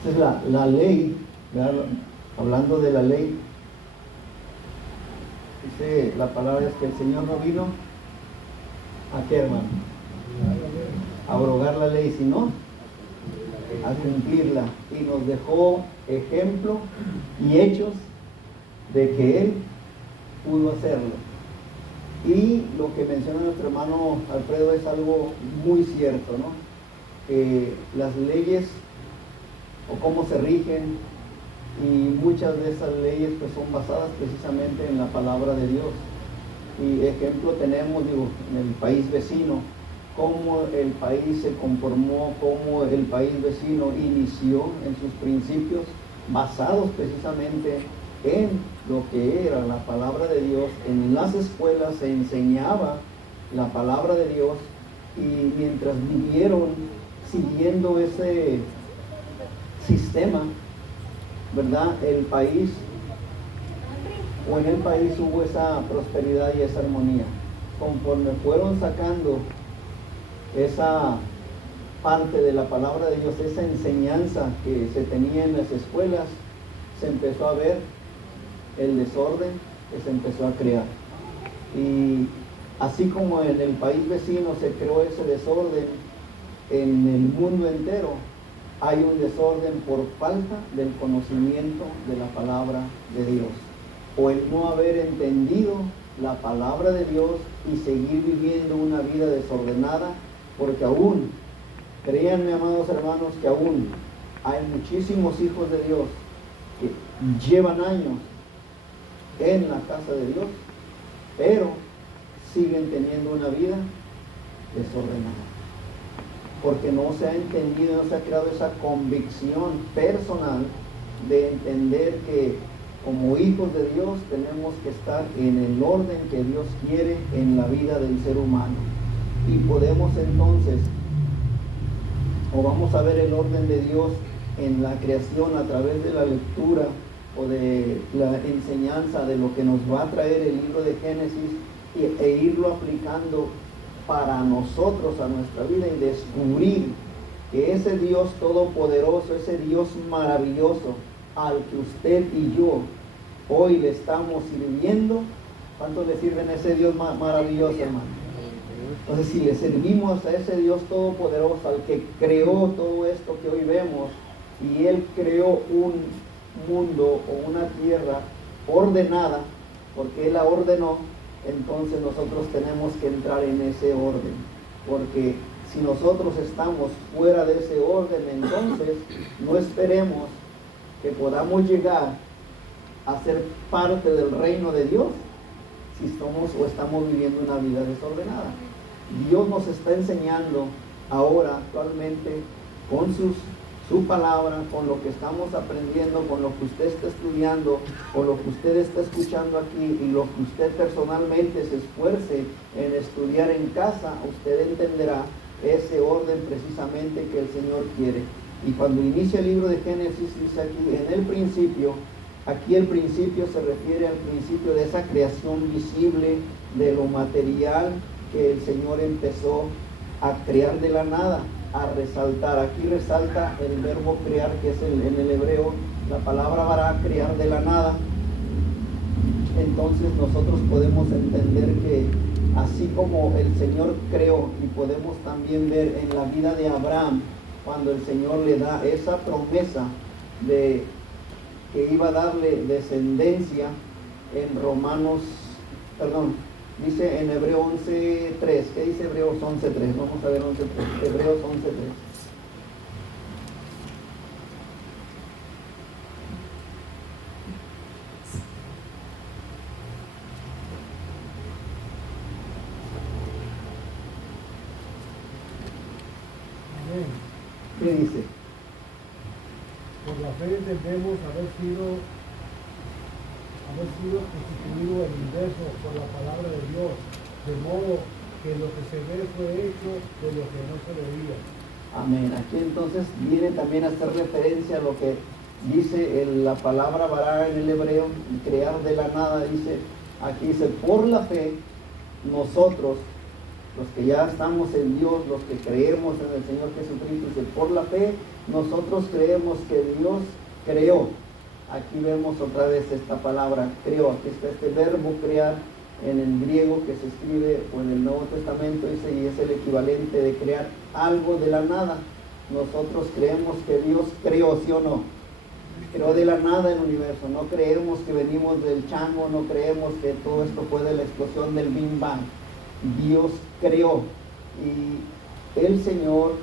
Esa es la ley, ¿verdad? Hablando de la ley, dice la palabra es que el Señor no vino ¿a qué, hermano? A abrogar la ley, sino a cumplirla. Y nos dejó ejemplo y hechos de que Él pudo hacerlo. Y lo que menciona nuestro hermano Alfredo es algo muy cierto, ¿no? Que las leyes o cómo se rigen, y muchas de esas leyes pues son basadas precisamente en la palabra de Dios. Y ejemplo tenemos, en el país vecino, cómo el país se conformó, cómo el país vecino inició en sus principios basados precisamente en lo que era la palabra de Dios. En las escuelas se enseñaba la palabra de Dios, y mientras vivieron siguiendo ese sistema, ¿verdad? El país, o en el país hubo esa prosperidad y esa armonía. Conforme fueron sacando esa parte de la palabra de Dios, esa enseñanza que se tenía en las escuelas, se empezó a ver el desorden que se empezó a crear. Y así como en el país vecino se creó ese desorden, en el mundo entero hay un desorden por falta del conocimiento de la palabra de Dios, o el no haber entendido la palabra de Dios y seguir viviendo una vida desordenada, porque aún, créanme, amados hermanos, que aún hay muchísimos hijos de Dios que llevan años en la casa de Dios, pero siguen teniendo una vida desordenada, porque no se ha entendido, no se ha creado esa convicción personal de entender que como hijos de Dios tenemos que estar en el orden que Dios quiere en la vida del ser humano. Y podemos entonces, o vamos a ver el orden de Dios en la creación a través de la lectura o de la enseñanza de lo que nos va a traer el libro de Génesis, e irlo aplicando para nosotros a nuestra vida, y descubrir que ese Dios todopoderoso, ese Dios maravilloso al que usted y yo hoy le estamos sirviendo, ¿cuánto le sirven a ese Dios maravilloso, hermano? Entonces, si le servimos a ese Dios todopoderoso, al que creó todo esto que hoy vemos, y Él creó un mundo o una tierra ordenada, porque Él la ordenó, entonces nosotros tenemos que entrar en ese orden, porque si nosotros estamos fuera de ese orden, entonces no esperemos que podamos llegar a ser parte del reino de Dios si somos o estamos viviendo una vida desordenada. Dios nos está enseñando ahora, actualmente, con su palabra, con lo que estamos aprendiendo, con lo que usted está estudiando, con lo que usted está escuchando aquí, y lo que usted personalmente se esfuerce en estudiar en casa, usted entenderá ese orden precisamente que el Señor quiere. Y cuando inicia el libro de Génesis, dice aquí, en el principio, aquí el principio se refiere al principio de esa creación visible, de lo material que el Señor empezó a crear de la nada, a resaltar. Aquí resalta el verbo crear, que es en el hebreo, la palabra bara, crear de la nada. Entonces nosotros podemos entender que así como el Señor creó, y podemos también ver en la vida de Abraham, cuando el Señor le da esa promesa de que iba a darle descendencia en dice en Hebreos 11:3. ¿Qué dice Hebreos 11:3? Vamos a ver 11:3. Hebreos 11:3. ¿Qué dice? Por la fe entendemos haber sido constituido el universo por la palabra de Dios, de modo que lo que se ve fue hecho de lo que no se veía. Amén. Aquí entonces viene también a hacer referencia a lo que dice la palabra bara en el hebreo, crear de la nada. Dice, aquí dice, por la fe nosotros Los que ya estamos en Dios, los que creemos en el Señor Jesucristo, dice, por la fe nosotros creemos que Dios creó. Aquí vemos otra vez esta palabra, creó. Aquí está este verbo crear en el griego que se escribe, o en el Nuevo Testamento, dice, y es el equivalente de crear algo de la nada. Nosotros creemos que Dios creó, ¿sí o no? Creó de la nada el universo. No creemos que venimos del chango, no creemos que todo esto fue de la explosión del Big Bang. Dios creó. Y el Señor,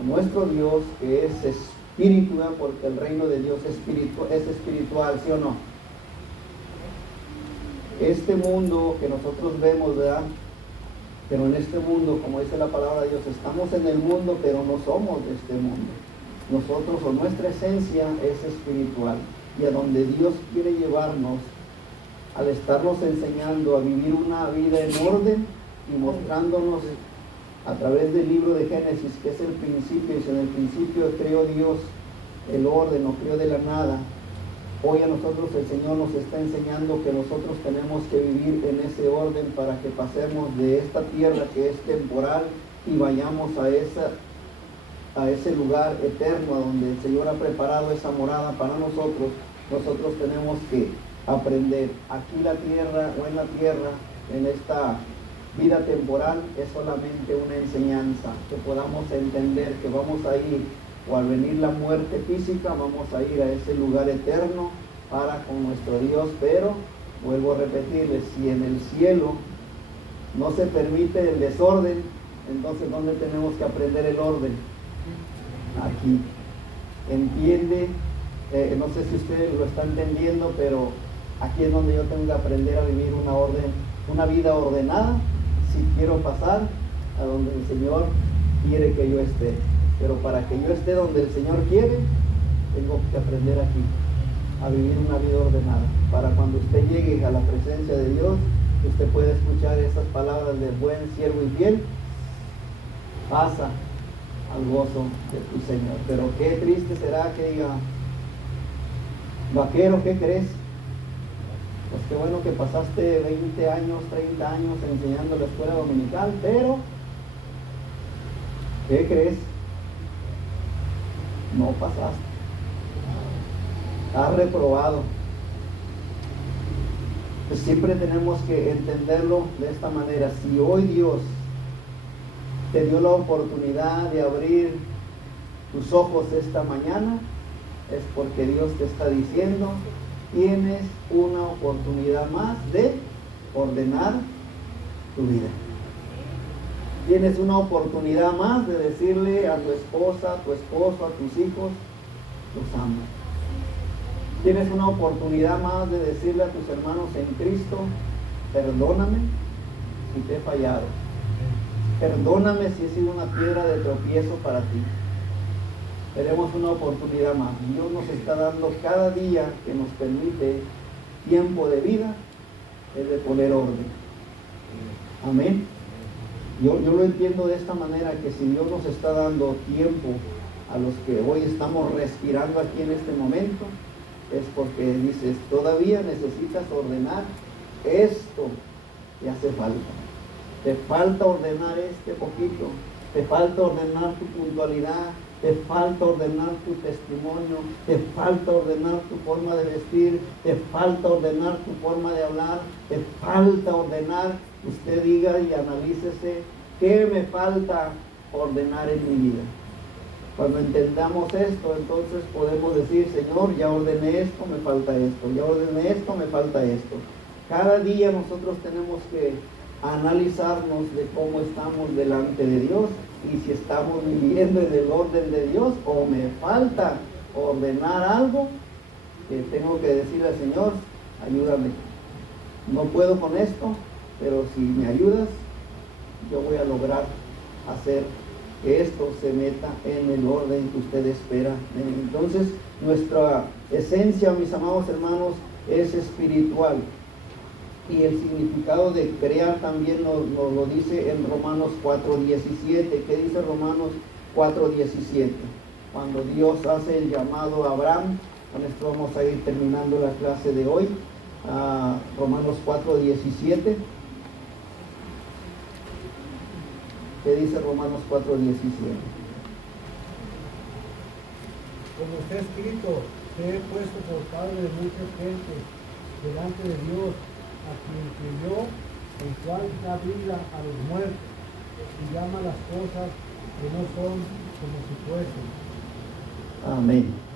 o nuestro Dios, que es espíritu, ¿verdad? Porque el reino de Dios es espiritual, ¿sí o no? Este mundo que nosotros vemos, ¿verdad? Pero en este mundo, como dice la palabra de Dios, estamos en el mundo, pero no somos de este mundo. Nosotros, o nuestra esencia, es espiritual. Y a donde Dios quiere llevarnos, al estarnos enseñando a vivir una vida en orden y mostrándonos a través del libro de Génesis, que es el principio, y si en el principio creó Dios el orden, o creó de la nada. Hoy a nosotros el Señor nos está enseñando que nosotros tenemos que vivir en ese orden para que pasemos de esta tierra que es temporal y vayamos a ese lugar eterno donde el Señor ha preparado esa morada para nosotros. Nosotros tenemos que aprender. Aquí la tierra, o en la tierra, en esta vida temporal, es solamente una enseñanza, que podamos entender que vamos a ir, o al venir la muerte física, vamos a ir a ese lugar eterno para con nuestro Dios. Pero, vuelvo a repetirles, si en el cielo no se permite el desorden, entonces ¿dónde tenemos que aprender el orden? Aquí. Entiende, no sé si ustedes lo están entendiendo, pero aquí es donde yo tengo que aprender a vivir una vida ordenada, si quiero pasar a donde el Señor quiere que yo esté. Pero para que yo esté donde el Señor quiere, tengo que aprender aquí a vivir una vida ordenada, para cuando usted llegue a la presencia de Dios, usted pueda escuchar esas palabras de buen siervo y fiel, pasa al gozo de tu Señor. Pero qué triste será que diga, vaquero, ¿qué crees? Pues qué bueno que pasaste 20 años, 30 años enseñando la escuela dominical, pero ¿qué crees? No pasaste. Has reprobado. Pues siempre tenemos que entenderlo de esta manera. Si hoy Dios te dio la oportunidad de abrir tus ojos esta mañana, es porque Dios te está diciendo, tienes una oportunidad más de ordenar tu vida. Tienes una oportunidad más de decirle a tu esposa, a tu esposo, a tus hijos, los amo. Tienes una oportunidad más de decirle a tus hermanos en Cristo, perdóname si te he fallado. Perdóname si he sido una piedra de tropiezo para ti. Tenemos una oportunidad más. Dios nos está dando cada día que nos permite tiempo de vida, es de poner orden. Amén. Yo lo entiendo de esta manera, que si Dios nos está dando tiempo a los que hoy estamos respirando aquí en este momento, es porque dices, todavía necesitas ordenar esto que hace falta. Te falta ordenar este poquito, te falta ordenar tu puntualidad, te falta ordenar tu testimonio, te falta ordenar tu forma de vestir, te falta ordenar tu forma de hablar, te falta ordenar. Usted diga y analícese, ¿qué me falta ordenar en mi vida? Cuando entendamos esto, entonces podemos decir, Señor, ya ordené esto, me falta esto, ya ordené esto, me falta esto. Cada día nosotros tenemos que analizarnos de cómo estamos delante de Dios, y si estamos viviendo en el orden de Dios, o me falta ordenar algo que tengo que decirle al Señor, ayúdame. No puedo con esto, pero si me ayudas, yo voy a lograr hacer que esto se meta en el orden que usted espera. Entonces, nuestra esencia, mis amados hermanos, es espiritual. Y el significado de crear también nos lo dice en Romanos 4:17. ¿Qué dice Romanos 4:17? Cuando Dios hace el llamado a Abraham, con esto vamos a ir terminando la clase de hoy. Romanos 4:17. ¿Qué dice Romanos 4:17? Como está escrito, te he puesto por padre de muchas gentes delante de Dios, a quien creyó, el cual da vida a los muertos y llama las cosas que no son como si fuesen. Amén.